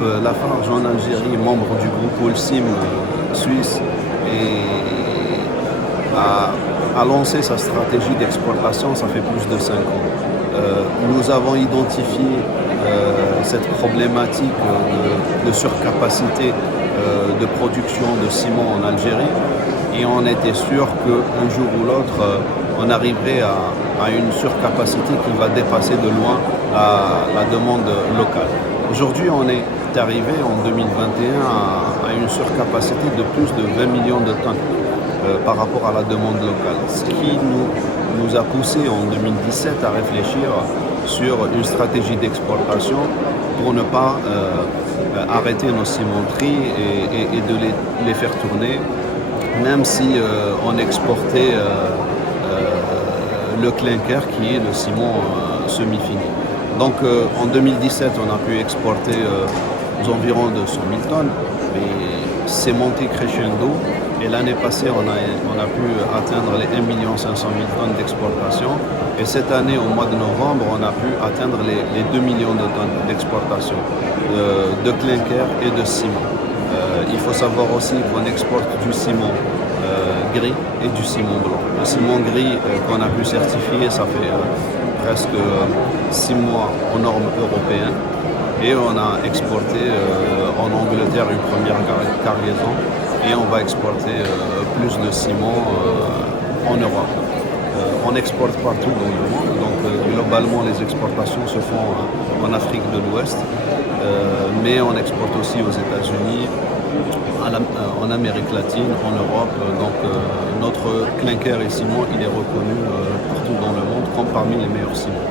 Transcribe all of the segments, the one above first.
Lafarge en Algérie, membre du groupe Holcim suisse, a lancé sa stratégie d'exportation, ça fait plus de 5 ans. Nous avons identifié cette problématique de surcapacité de production de ciment en Algérie et on était sûr qu'un jour ou l'autre, on arriverait à une surcapacité qui va dépasser de loin la demande locale. Aujourd'hui, on est arrivé en 2021 à une surcapacité de plus de 20 millions de tonnes par rapport à la demande locale. Ce qui nous a poussé en 2017 à réfléchir sur une stratégie d'exportation pour ne pas arrêter nos cimenteries et de les faire tourner, même si on exportait le clinker qui est le ciment semi-fini. Donc en 2017, on a pu exporter aux environs de 100 000 tonnes, mais c'est monté crescendo. Et l'année passée, on a pu atteindre les 1 500 000 tonnes d'exportation. Et cette année, au mois de novembre, on a pu atteindre les 2 millions de tonnes d'exportation de clinker et de ciment. Il faut savoir aussi qu'on exporte du ciment gris et du ciment blanc. Le ciment gris qu'on a pu certifier, ça fait presque 6 mois aux normes européennes. Et on a exporté en Angleterre une première cargaison et on va exporter plus de ciment en Europe. On exporte partout dans le monde, donc globalement les exportations se font en Afrique de l'Ouest, mais on exporte aussi aux États-Unis, en Amérique latine, en Europe. Donc notre clinker et ciment, il est reconnu partout dans le monde comme parmi les meilleurs ciments.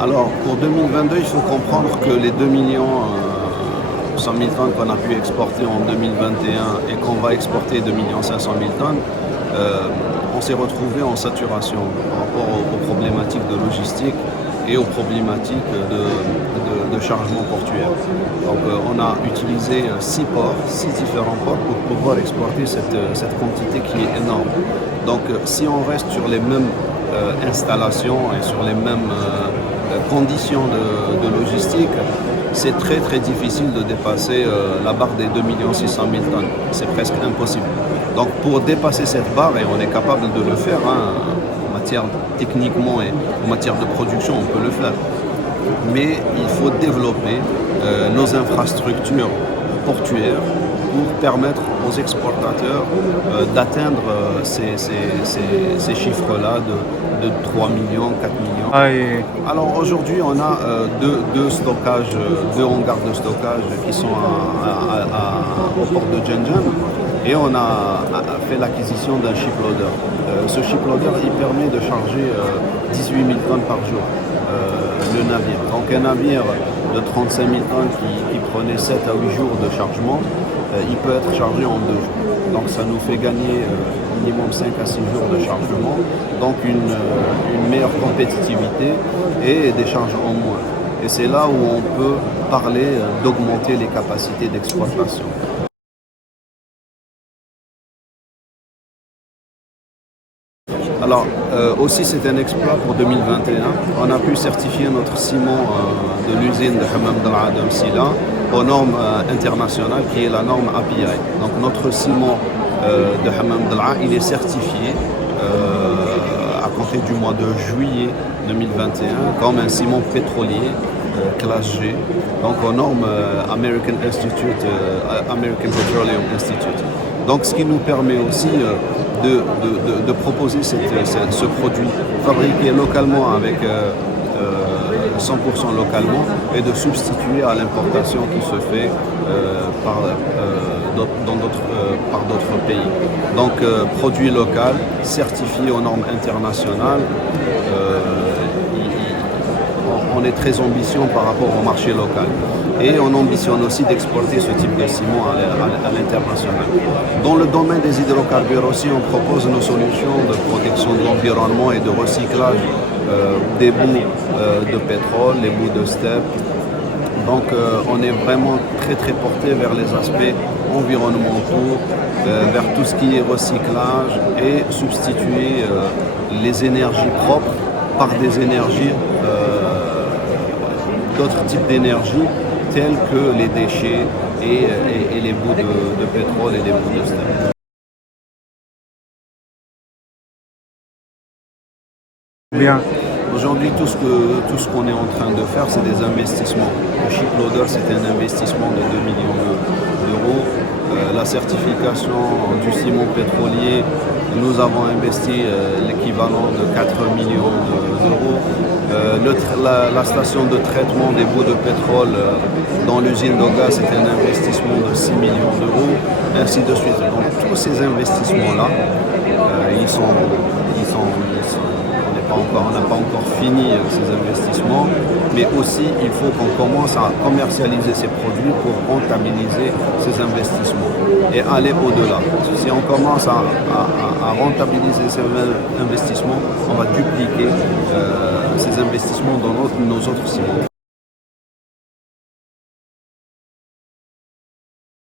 Alors pour 2022, il faut comprendre que les 2 millions 100 000 tonnes qu'on a pu exporter en 2021 et qu'on va exporter 2 500 000 tonnes, on s'est retrouvé en saturation par rapport aux problématiques de logistique et aux problématiques de chargement portuaire. Donc on a utilisé 6 différents ports pour pouvoir exporter cette quantité qui est énorme. Donc si on reste sur les mêmes installations et sur les mêmes conditions de logistique, c'est très difficile de dépasser la barre des 2 600 000 tonnes. C'est presque impossible. Donc pour dépasser cette barre, et on est capable de le faire, en matière techniquement et en matière de production, on peut le faire. Mais il faut développer nos infrastructures portuaires pour permettre aux exportateurs d'atteindre ces chiffres-là de 3 millions, 4 millions. Alors aujourd'hui, on a deux hangars de stockage qui sont au port de Djenjan et on a fait l'acquisition d'un shiploader. Ce shiploader, il permet de charger 18 000 tonnes par jour. Le navire. Donc un navire de 35 000 tonnes qui prenait 7 à 8 jours de chargement, il peut être chargé en 2 jours. Donc ça nous fait gagner minimum 5 à 6 jours de chargement, donc une meilleure compétitivité et des charges en moins. Et c'est là où on peut parler d'augmenter les capacités d'exploitation. Alors, aussi c'est un exploit pour 2021. On a pu certifier notre ciment de l'usine de Hammam Dal'a de Msila aux normes internationales qui est la norme API. Donc notre ciment de Hammam Dal'a, il est certifié à compter du mois de juillet 2021 comme un ciment pétrolier classe G, donc aux normes American Petroleum Institute. Donc ce qui nous permet aussi de proposer ce produit fabriqué localement avec 100% localement et de substituer à l'importation qui se fait par d'autres pays. Donc produit local, certifié aux normes internationales. On est très ambitieux par rapport au marché local. Et on ambitionne aussi d'exporter ce type de ciment à l'international. Dans le domaine des hydrocarbures aussi, on propose nos solutions de protection de l'environnement et de recyclage des bouts de pétrole, les bouts de steppe. Donc on est vraiment très porté vers les aspects environnementaux, vers tout ce qui est recyclage et substituer les énergies propres par des énergies, d'autres types d'énergie, tels que les déchets et les bouts de pétrole et les bouts de sel. Bien. Aujourd'hui, tout ce qu'on est en train de faire, c'est des investissements. Le shiploader, c'était un investissement de 2 millions d'euros. La certification du ciment pétrolier, nous avons investi l'équivalent de 4 millions d'euros. La station de traitement des bouts de pétrole dans l'usine de gaz, c'est un investissement de 6 millions d'euros, ainsi de suite. Donc tous ces investissements-là, on n'a pas encore fini ces investissements, mais aussi il faut qu'on commence à commercialiser ces produits pour rentabiliser ces investissements et aller au-delà. Si on commence à rentabiliser ces investissements, on va dupliquer ces investissements dans nos autres ciments.